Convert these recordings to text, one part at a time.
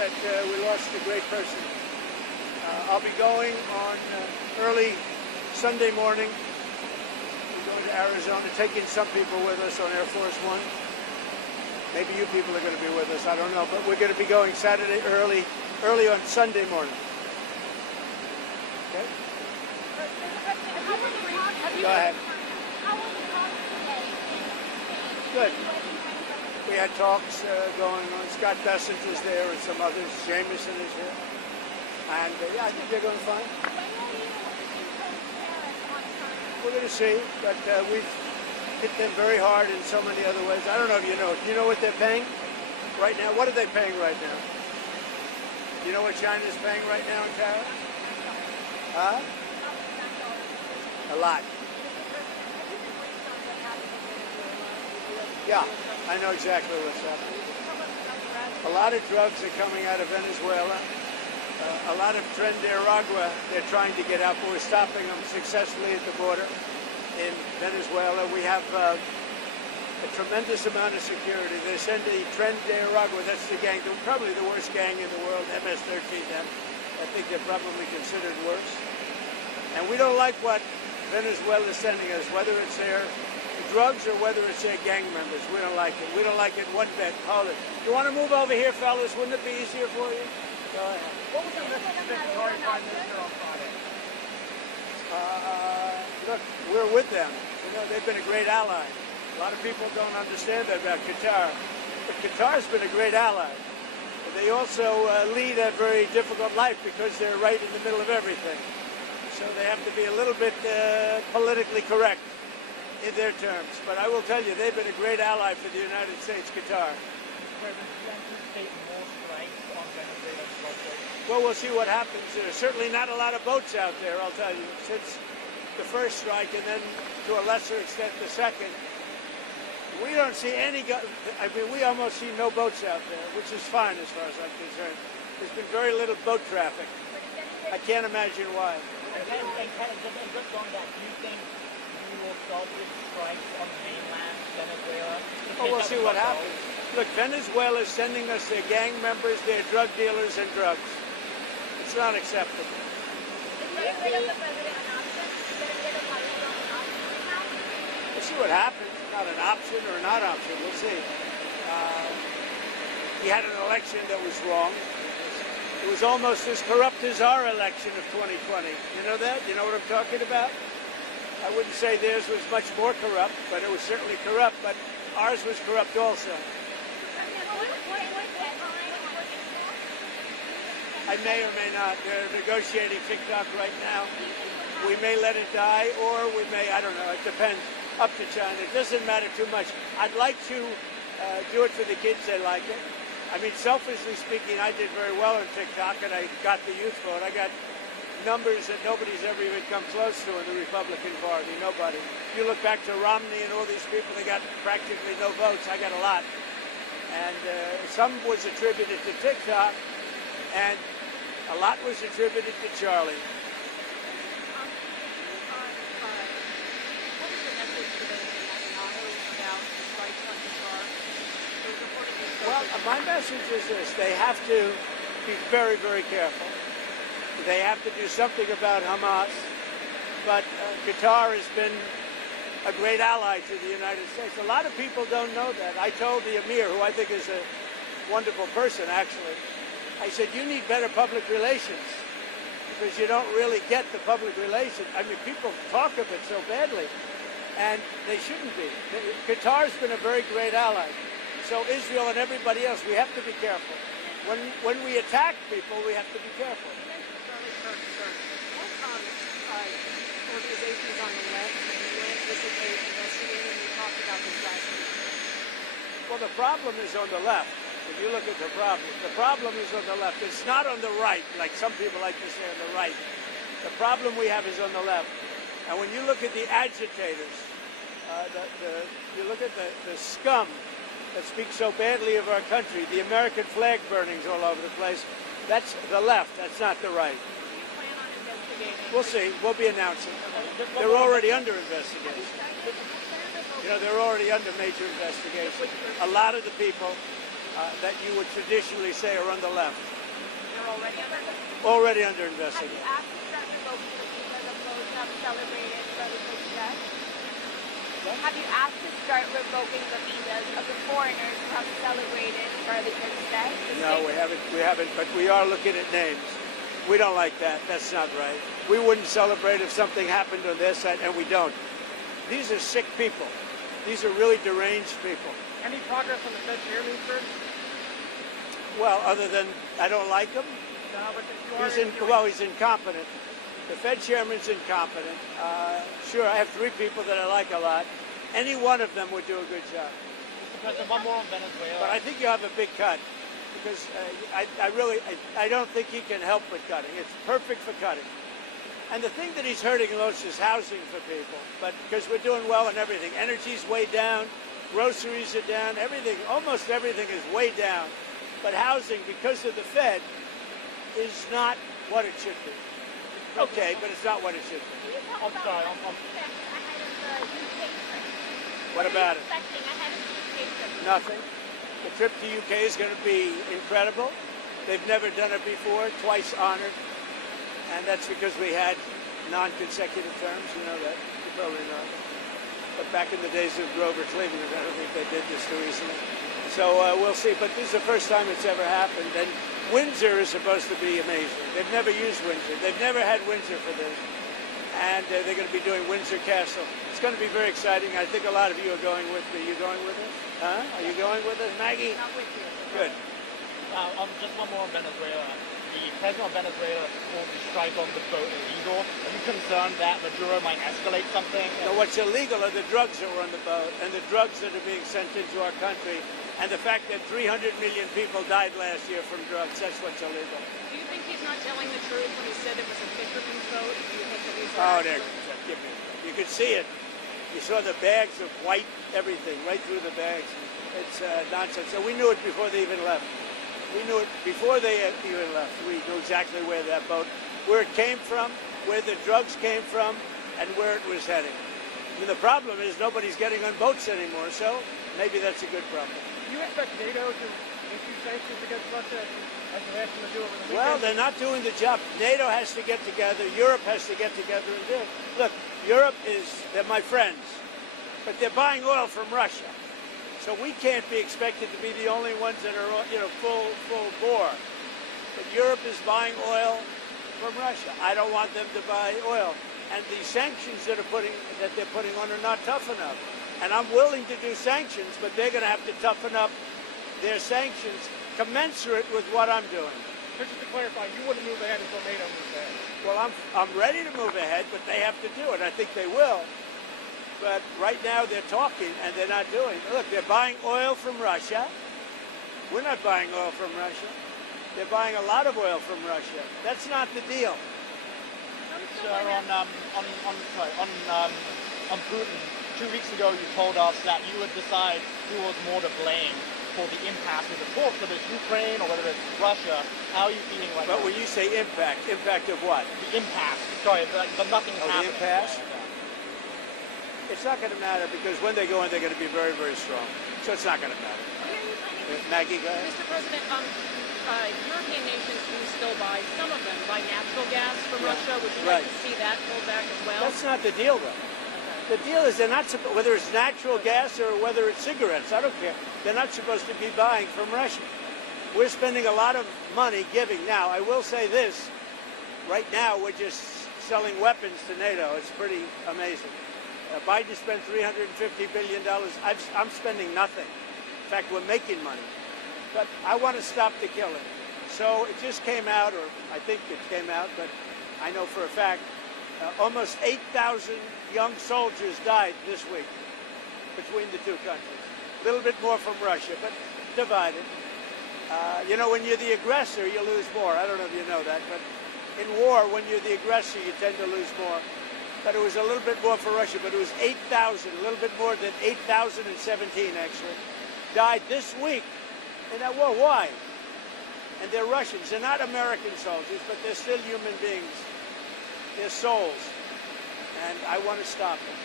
Sense that we lost a great person. I'll be going on early Sunday morning. We're going to Arizona, taking some people with us on Air Force One. Maybe you people are going to be with us, I don't know, but we're going to be going Saturday early on Sunday morning. Okay? Go ahead. Good. We had talks going on. Scott Bessent is there and some others. Jameson is here. And yeah, I think they're going fine. We're going to see, but we've hit them very hard in so many other ways. I don't know if you know. Do you know what they're paying right now? What are they paying right now? Do you know what China's paying right now in tariffs? Huh? A lot. Yeah. I know exactly what's happening. A lot of drugs are coming out of Venezuela. A lot of Tren de Aragua they're trying to get out, but we're stopping them successfully at the border in Venezuela. We have a tremendous amount of security. They send the Tren de Aragua, that's the gang, probably the worst gang in the world, MS-13M. I think they're probably considered worse. And we don't like what Venezuela is sending us, whether it's their drugs or whether it's their gang members. We don't like it. We don't like it one bit. Hold it. You want to move over here, fellas? Wouldn't it be easier for you? Go ahead. What was the message to Victoria Prime Minister on Friday? Look, we're with them. You know, they've been a great ally. A lot of people don't understand that about Qatar. But Qatar's been a great ally. But they also lead a very difficult life because they're right in the middle of everything. So they have to be a little bit politically correct in their terms. But I will tell you, they've been a great ally for the United States, Qatar. Well, we'll see what happens. There's certainly not a lot of boats out there, I'll tell you, since the first strike and then to a lesser extent the second. We don't see any, I mean, we almost see no boats out there, which is fine as far as I'm concerned. There's been very little boat traffic. I can't imagine why. And just on that, do you think you will start with strikes on the mainland, Venezuela? Well, we'll see what happens. Look, Venezuela is sending us their gang members, their drug dealers, and drugs. It's not acceptable. We'll see what happens. Not an option or a not option. We'll see. He had an election that was wrong. It was almost as corrupt as our election of 2020. You know that? You know what I'm talking about? I wouldn't say theirs was much more corrupt, but it was certainly corrupt. But ours was corrupt also. I may or may not. They're negotiating TikTok right now. We may let it die, or we may, I don't know, it depends. Up to China. It doesn't matter too much. I'd like to do it for the kids. They like it. I mean, selfishly speaking, I did very well on TikTok, and I got the youth vote. I got numbers that nobody's ever even come close to in the Republican Party. Nobody. You look back to Romney and all these people, they got practically no votes. I got a lot. And some was attributed to TikTok, and a lot was attributed to Charlie. What is the message today about the strikes on Qatar? Well, my message is this. They have to be very, very careful. They have to do something about Hamas. But Qatar has been a great ally to the United States. A lot of people don't know that. I told the Emir, who I think is a wonderful person, actually, I said, you need better public relations because you don't really get the public relations. I mean, people talk of it so badly, and they shouldn't be. Qatar's been a very great ally. So Israel and everybody else, we have to be careful. When we attack people, we have to be careful. You mentioned Charlie Kirk, sir. What organizations on the left you anticipate investigating? We talked about this last week. Well, the problem is on the left. If you look at the problem is on the left. It's not on the right, like some people like to say on the right. The problem we have is on the left. And when you look at the agitators, you look at the scum that speaks so badly of our country, the American flag burnings all over the place, that's the left, that's not the right. Do you plan on investigating? We'll see. We'll be announcing. They're already under investigation. You know, they're already under major investigation. A lot of the people that you would traditionally say are on the left. They're Already under Have investigation. you asked to start revoking the visas of those who have celebrated Charlie Kirk's death? Have you asked to start revoking the visas of the foreigners who have celebrated Charlie Kirk's death? No, we haven't, but we are looking at names. We don't like that. That's not right. We wouldn't celebrate if something happened on their side, and we don't. These are sick people. These are really deranged people. Any progress on the Fed chairman, sir? Well, other than I don't like him, No, but he's incompetent. The Fed chairman's incompetent. Sure, I have three people that I like a lot. Any one of them would do a good job. Mr. President, one more on Venezuela. But I think you have a big cut because I don't think he can help with cutting. It's perfect for cutting. And the thing that he's hurting most is housing for people. But because we're doing well in everything, energy's way down, groceries are down, everything, almost everything is way down. But housing, because of the Fed, is not what it should be. Okay, but it's not what it should be. I'm sorry. What about it? Expecting ahead of the UK trip. Nothing. The trip to UK is going to be incredible. They've never done it before, twice honored. And that's because we had non-consecutive terms, you know that. You probably know that. But back in the days of Grover Cleveland, I don't think they did this too easily. So we'll see. But this is the first time it's ever happened. And Windsor is supposed to be amazing. They've never used Windsor. They've never had Windsor for this. And they're going to be doing Windsor Castle. It's going to be very exciting. I think a lot of you are going with me. Are you going with us? Huh? Are you going with us, Maggie? Not with you. Good. Just one more on Venezuela. The president of Venezuela called the strike on the boat illegal. Are you concerned that Maduro might escalate something? So what's illegal are the drugs that were on the boat and the drugs that are being sent into our country and the fact that 300 million people died last year from drugs. That's what's illegal. Do you think he's not telling the truth when he said it was a fisherman's boat? Do you think that he's Oh, there. Give me. You could see it. You saw the bags of white everything right through the bags. It's nonsense. So we knew it before they even left. We knew it before they even left. We knew exactly where that boat, where it came from, where the drugs came from, and where it was heading. I mean, the problem is nobody's getting on boats anymore, so maybe that's a good problem. Do you expect NATO to issue sanctions against Russia as they're asking to do over the weekend? Well, they're not doing the job. NATO has to get together. Europe has to get together and do it. Look, Europe they're my friends, but they're buying oil from Russia. So we can't be expected to be the only ones that are, full bore. But Europe is buying oil from Russia. I don't want them to buy oil. And the sanctions that they're putting on are not tough enough. And I'm willing to do sanctions, but they're going to have to toughen up their sanctions commensurate with what I'm doing. Just to clarify, you wouldn't move ahead until NATO moves ahead. Well, I'm ready to move ahead, but they have to do it. I think they will. But right now they're talking and they're not doing it. Look, they're buying oil from Russia. We're not buying oil from Russia. They're buying a lot of oil from Russia. That's not the deal. Bedminster on Putin. 2 weeks ago, you told us that you would decide who was more to blame for the impasse with the talks, whether it's Ukraine or whether it's Russia. How are you feeling right now? But when you say impact of what? The impasse. Sorry, the nothing is happening. The impasse? Yeah. It's not going to matter because when they go in, they're going to be very, very strong. So it's not going to matter. Maggie, go ahead. Mr. President, European nations do still buy, some of them buy natural gas from Russia. Would you like to see that pulled back as well? That's not the deal, though. The deal is they're not whether it's natural gas or whether it's cigarettes. I don't care. They're not supposed to be buying from Russia. We're spending a lot of money giving. Now, I will say this. Right now, we're just selling weapons to NATO. It's pretty amazing. Biden spent $350 billion. I'm spending nothing. In fact, we're making money. But I want to stop the killing. So it just came out, or I think it came out, but I know for a fact, almost 8,000 young soldiers died this week between the two countries. A little bit more from Russia, but divided. You know, when you're the aggressor, you lose more. I don't know if you know that, but in war, when you're the aggressor, you tend to lose more. But it was a little bit more for Russia, but it was 8,000, a little bit more than 8,017 actually, died this week in that war. Why? And they're Russians. They're not American soldiers, but they're still human beings. They're souls. And I want to stop them.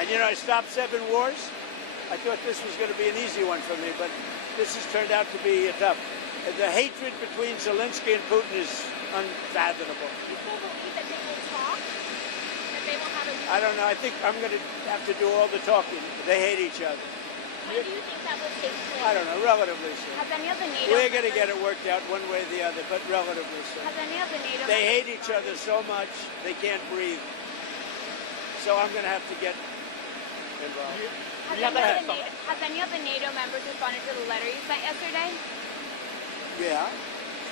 And you know, I stopped 7 wars. I thought this was going to be an easy one for me, but this has turned out to be tough. The hatred between Zelensky and Putin is unfathomable. Do you still believe that they will talk? That they will have a... I don't know. I think I'm going to have to do all the talking. They hate each other. When do you think that will take place? I don't know. Relatively soon. Has any of the NATO We're going to get it worked out one way or the other, but relatively soon. Has any of the NATO They hate each other so much they can't breathe. So I'm going to have to get involved. Has any of the NATO members responded to the letter you sent yesterday? Yeah.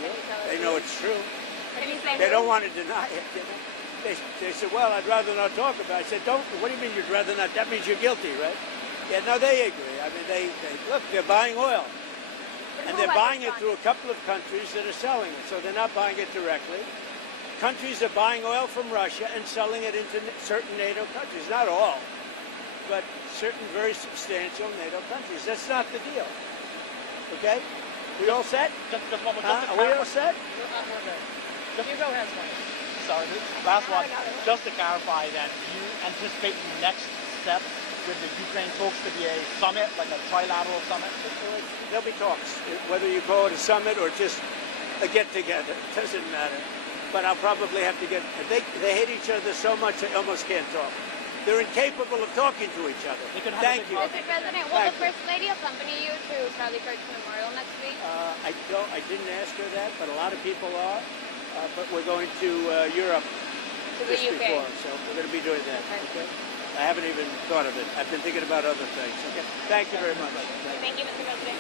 Sure. They know it's true. They don't want to deny it. You know? They said, well, I'd rather not talk about it. I said, don't. What do you mean you'd rather not? That means you're guilty, right? Yeah, no, they agree. I mean, they look, they're buying oil. And they're buying it through a couple of countries that are selling it. So they're not buying it directly. Countries are buying oil from Russia and selling it into certain NATO countries. Not all, but certain very substantial NATO countries. That's not the deal. Okay? We all set? Just one more. Are we all set? Hugo has one. Sorry, last one. Just to clarify then, you anticipate the next step with the Ukraine talks to be a summit, like a trilateral summit? There'll be talks. Whether you call it a summit or just a get-together, it doesn't matter. But I'll probably have to get... They hate each other so much they almost can't talk. They're incapable of talking to each other. Thank you. Mr. President, will the First Lady accompany you to Charlie Kirk's memorial next week? I didn't ask her that, but a lot of people are. But we're going to Europe just before, so we're going to be doing that. Okay. I haven't even thought of it. I've been thinking about other things. Okay. Thank you very much. Thank you, Mr. President.